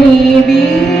baby.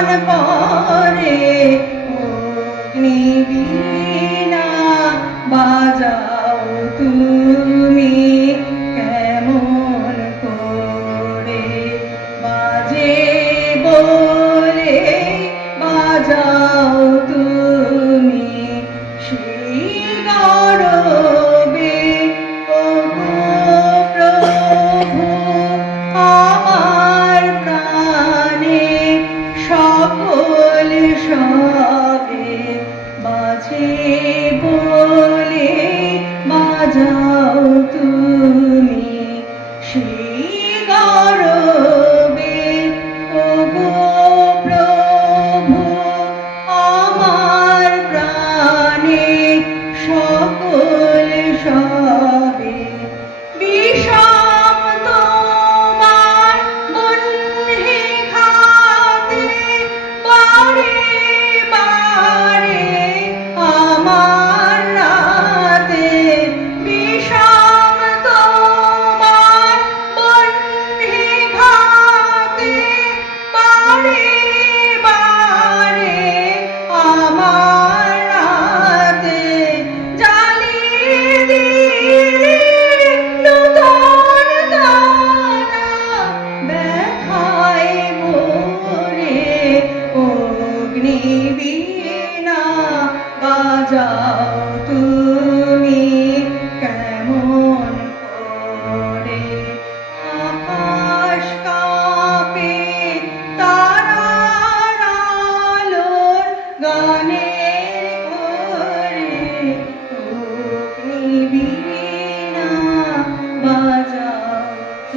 মন করে অগ্নিবীণা বাজাও তুমি। তুমি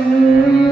you.